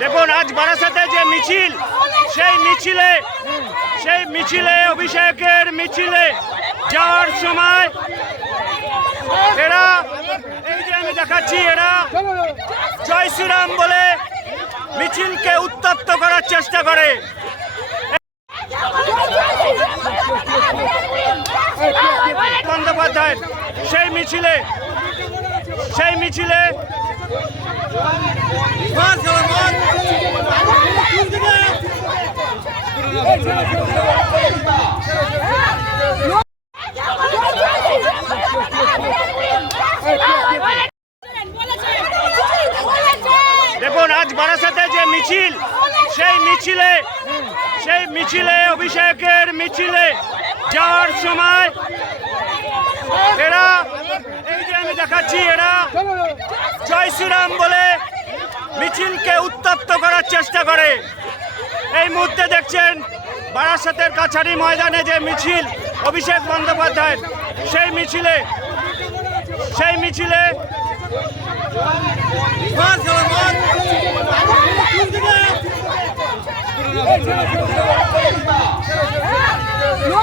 দেখুন আজ বারাসাতে যে মিছিল, সেই মিছিলে অভিষেকের মিছিলে যাওয়ার সময় এরা, এই যে আমি দেখাচ্ছি, এরা জয় শ্রীরাম বলে মিছিলকে উত্তপ্ত করার চেষ্টা করে। বন্দ্যোপাধ্যায় সেই মিছিলে দেখুন আজ বারাসাতে যে মিছিল, সেই মিছিলে অভিষেকের মিছিলে যাওয়ার সময় এরা, এই যে আমি দেখাচ্ছি, এরা জয় শ্রীরাম বলে মিছিলকে উত্তপ্ত করার চেষ্টা করে। এই মুহূর্তে দেখছেন বারাসাতের কাছারি ময়দানে যে মিছিল অভিষেক বন্দ্যোপাধ্যায়, সেই মিছিলে